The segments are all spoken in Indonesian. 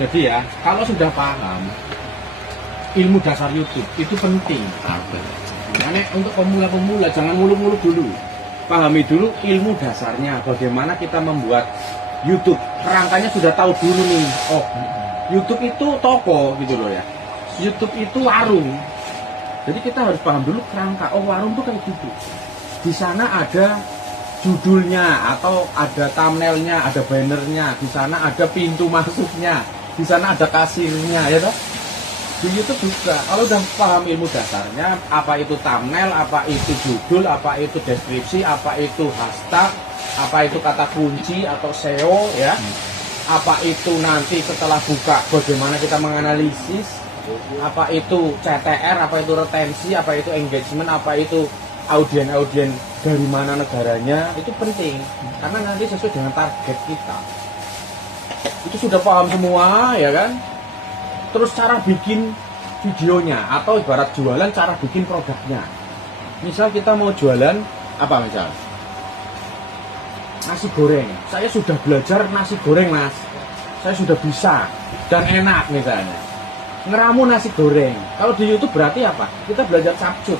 Jadi ya, kalau sudah paham ilmu dasar YouTube itu penting. Makanya untuk pemula-pemula jangan muluk-muluk dulu. Pahami dulu ilmu dasarnya, bagaimana kita membuat YouTube. Kerangkanya sudah tahu dulu nih. Oh, YouTube itu toko gitu loh ya. YouTube itu warung. Jadi kita harus paham dulu kerangka. Oh, warung tuh kayak gitu. Di sana ada judulnya atau ada thumbnailnya, ada bannernya. Di sana ada pintu masuknya. Di sana ada kasirnya, ya toh. Di YouTube juga, kalau udah paham ilmu dasarnya, apa itu thumbnail, apa itu judul, apa itu deskripsi, apa itu hashtag, apa itu kata kunci atau SEO, ya, apa itu nanti setelah buka bagaimana kita menganalisis, apa itu CTR, apa itu retensi, apa itu engagement, apa itu audien dari mana negaranya, itu penting karena nanti sesuai dengan target kita. Itu sudah paham semua, ya kan? Terus cara bikin videonya atau ibarat jualan, cara bikin produknya. Misal kita mau jualan apa misal? Nasi goreng. Saya sudah belajar nasi goreng, Mas. Saya sudah bisa dan enak misalnya. Ngeramu nasi goreng. Kalau di YouTube berarti apa? Kita belajar capcut.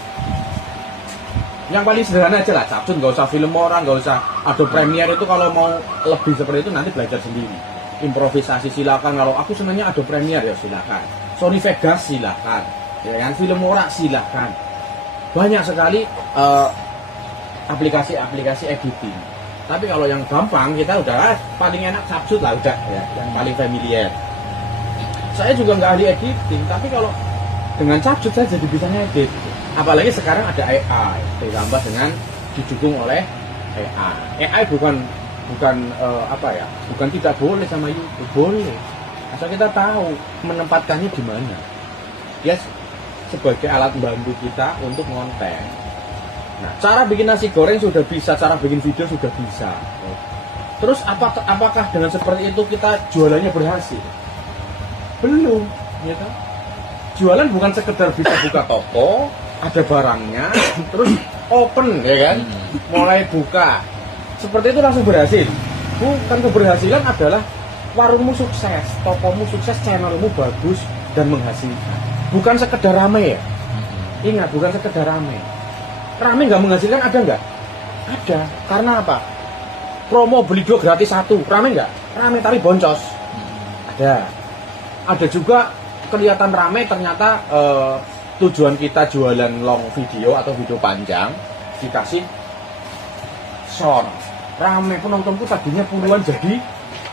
Yang paling sederhana aja lah, capcut, nggak usah film orang, nggak usah Adobe Premiere. Itu kalau mau lebih seperti itu nanti belajar sendiri. Improvisasi silakan, kalau aku senangnya Adobe Premiere ya silakan, Sony Vegas silakan, ya kan, Filmora silakan, banyak sekali aplikasi-aplikasi editing. Tapi kalau yang gampang kita udah paling enak capcut lah udah ya, yang paling familiar. Saya juga nggak ahli editing, tapi kalau dengan capcut saya jadi bisa ngedit. Apalagi sekarang ada AI ditambah dengan didukung oleh AI. AI bukan tidak boleh sama YouTube, boleh asal kita tahu menempatkannya di mana. Ya, sebagai alat bantu kita untuk ngonten. Nah, cara bikin nasi goreng sudah bisa, cara bikin video sudah bisa. Terus apakah dengan seperti itu kita jualannya berhasil? Belum, ya kan? Jualan bukan sekedar bisa buka toko, ada barangnya, terus open, ya kan? Mulai buka. Seperti itu langsung berhasil. Bukan, keberhasilan adalah warungmu sukses, tokomu sukses, channelmu bagus dan menghasilkan. Bukan sekedar rame ya. Ingat, bukan sekedar rame. Rame nggak menghasilkan ada nggak? Ada. Karena apa? Promo beli 2 gratis 1. Rame nggak? Rame tapi boncos. Ada. Ada juga kelihatan rame, ternyata tujuan kita jualan long video atau video panjang dikasih short. Rame, penontonku tadinya puluhan jadi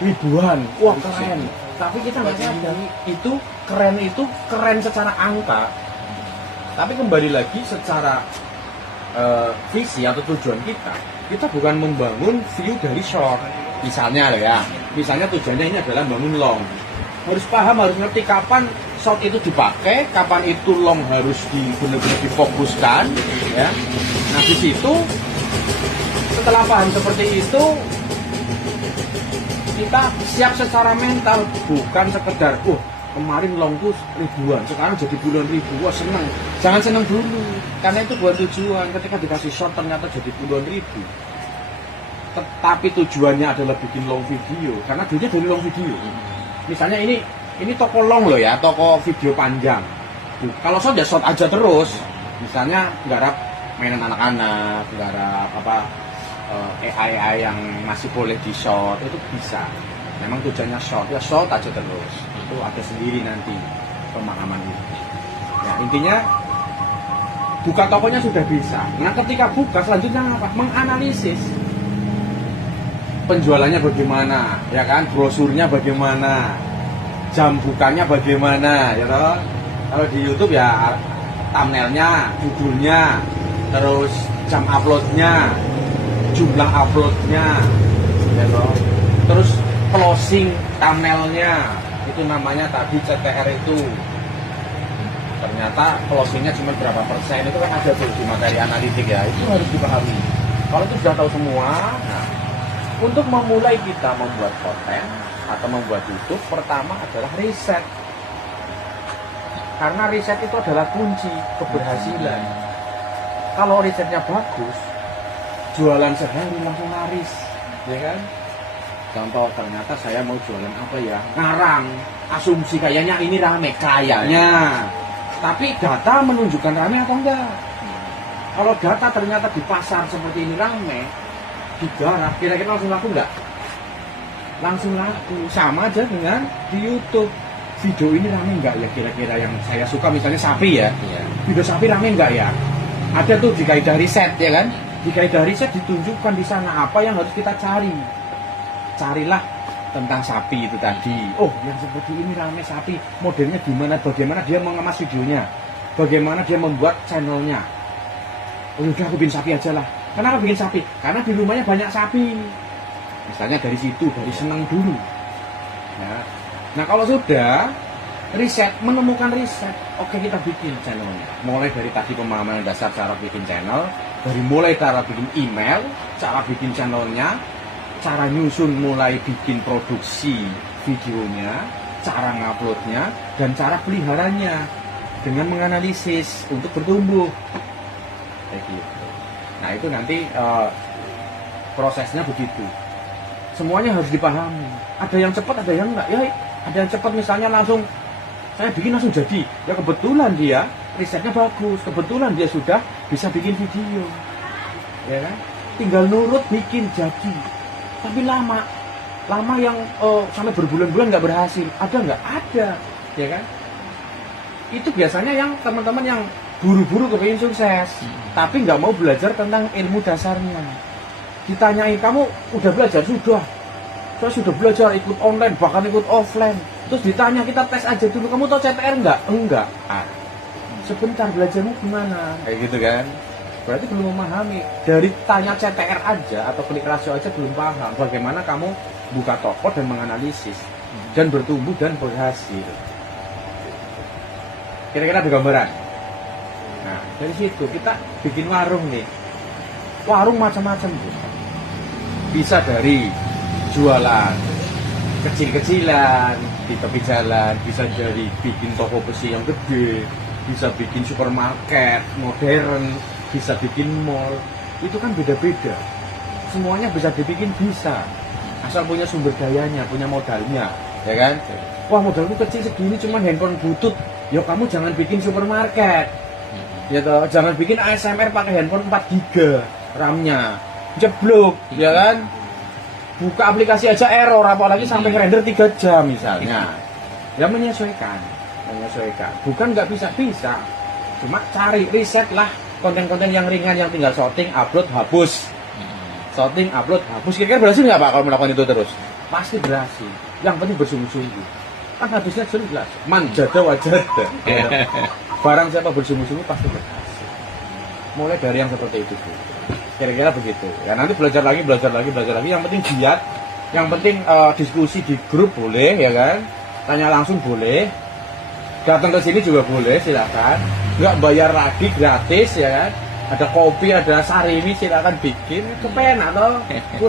ribuan. Wah, keren. Tapi kita nggak sadar itu keren secara angka. Tapi kembali lagi secara visi atau tujuan kita bukan membangun view dari short. Misalnya loh ya, misalnya tujuannya ini adalah bangun long. Harus paham, harus ngerti kapan short itu dipakai, kapan itu long harus benar-benar difokuskan, ya. Nah, di situ setelah paham seperti itu, kita siap secara mental, bukan sekedar kemarin longku ribuan, sekarang jadi puluhan ribu, wah seneng. Jangan seneng dulu, karena itu bukan tujuan. Ketika dikasih short ternyata jadi puluhan ribu, tetapi tujuannya adalah bikin long video, karena duitnya dari long video. Misalnya ini toko long loh ya, toko video panjang. Kalau short ya short aja terus. Misalnya garap mainan anak-anak, garap AI yang masih boleh di short, itu bisa. Memang tujuannya short, ya short aja terus. Itu ada sendiri nanti pemahaman itu. Nah, intinya buka tokonya sudah bisa. Nah, ketika buka selanjutnya apa? Menganalisis penjualannya bagaimana, ya kan? Brosurnya bagaimana, jam bukanya bagaimana, ya toh? Kalau di YouTube ya thumbnailnya, judulnya, terus jam uploadnya, jumlah uploadnya, ya toh? Terus closing thumbnailnya, itu namanya tadi CTR itu. Ternyata closingnya cuma berapa persen, itu kan ada tuh di materi analitik ya, itu harus dipahami. Kalau itu sudah tahu semua, nah, untuk memulai kita membuat konten atau membuat YouTube, pertama adalah riset. Karena riset itu adalah kunci keberhasilan. Kalau risetnya bagus, jualan sehari langsung laris, ya kan? Contoh, ternyata saya mau jualan apa ya, ngarang, asumsi kayaknya ini rame, kayaknya. Tapi data menunjukkan rame atau enggak. Kalau data ternyata di pasar seperti ini rame, digarap, kira-kira langsung laku enggak? Langsung laku. Sama aja dengan di YouTube. Video ini rame enggak ya kira-kira yang saya suka, misalnya sapi ya. Video sapi rame enggak ya? Ada tuh di kaidah riset ya kan? Di kaidah riset ditunjukkan di sana apa yang harus kita cari. Carilah tentang sapi itu tadi. Oh, yang seperti ini rame sapi, modelnya gimana, bagaimana dia mengemas videonya, bagaimana dia membuat channelnya. Oh, udah aku bikin sapi aja lah. Kenapa bikin sapi? Karena di rumahnya banyak sapi. Misalnya dari situ, dari senang dulu. Ya. Nah, kalau sudah riset, menemukan riset, oke kita bikin channelnya. Mulai dari tadi pemahaman dasar cara bikin channel, dari mulai cara bikin email, cara bikin channelnya, cara nyusun mulai bikin produksi videonya, cara nguploadnya, dan cara peliharanya dengan menganalisis untuk bertumbuh. Kayak gitu. Nah itu nanti prosesnya begitu. Semuanya harus dipahami. Ada yang cepat, ada yang enggak. Ya, ada yang cepat misalnya langsung saya bikin langsung jadi. Ya kebetulan dia risetnya bagus, kebetulan dia sudah bisa bikin video. Ya kan? Tinggal nurut bikin jadi. Tapi lama yang sampai berbulan-bulan nggak berhasil. Ada nggak? Ada, ya kan? Itu biasanya yang teman-teman yang buru-buru kepingin sukses, tapi nggak mau belajar tentang ilmu dasarnya. Ditanyain, kamu udah belajar? Sudah. Saya sudah belajar, ikut online, bahkan ikut offline. Terus ditanya, kita tes aja dulu, kamu tahu CTR nggak? Enggak. Sebentar, belajarmu gimana? Kayak gitu kan? Berarti belum memahami. Dari tanya CTR aja atau klik rasio aja belum paham bagaimana kamu buka toko dan menganalisis dan bertumbuh dan berhasil. Kira-kira ada gambaran? Nah, dari situ kita bikin warung nih. Warung macam-macam tuh. Bisa dari jualan kecil-kecilan di tepi jalan, bisa dari bikin toko besi yang gede, bisa bikin supermarket modern, bisa bikin mall. Itu kan beda-beda. Semuanya bisa dibikin, bisa asal punya sumber dayanya, punya modalnya, ya kan? Wah, modalku kecil segini cuma handphone butut. Ya kamu jangan bikin supermarket. Ya toh, jangan bikin ASMR pakai handphone 4 GB RAM-nya. Jeblok, ya kan? Buka aplikasi aja error, apalagi sampai render 3 jam misalnya. Ya menyesuaikan. Bukan nggak bisa. Cuma cari, riset lah konten-konten yang ringan yang tinggal shooting, upload, hapus. Shooting, upload, hapus. Kira-kira berhasil nggak Pak kalau melakukan itu terus? Pasti berhasil. Yang penting bersungguh-sungguh. Kan habisnya jelas. Manjada wajada. Barang siapa bersungguh-sungguh pasti berhasil. Mulai dari yang seperti itu. Kira-kira begitu. Ya nanti belajar lagi. Yang penting giat. Yang penting diskusi di grup boleh, ya kan? Tanya langsung boleh. Datang ke sini juga boleh, silakan. Nggak bayar lagi, gratis, ya kan? Ada kopi, ada sarimi, silakan bikin. Kepenak toh.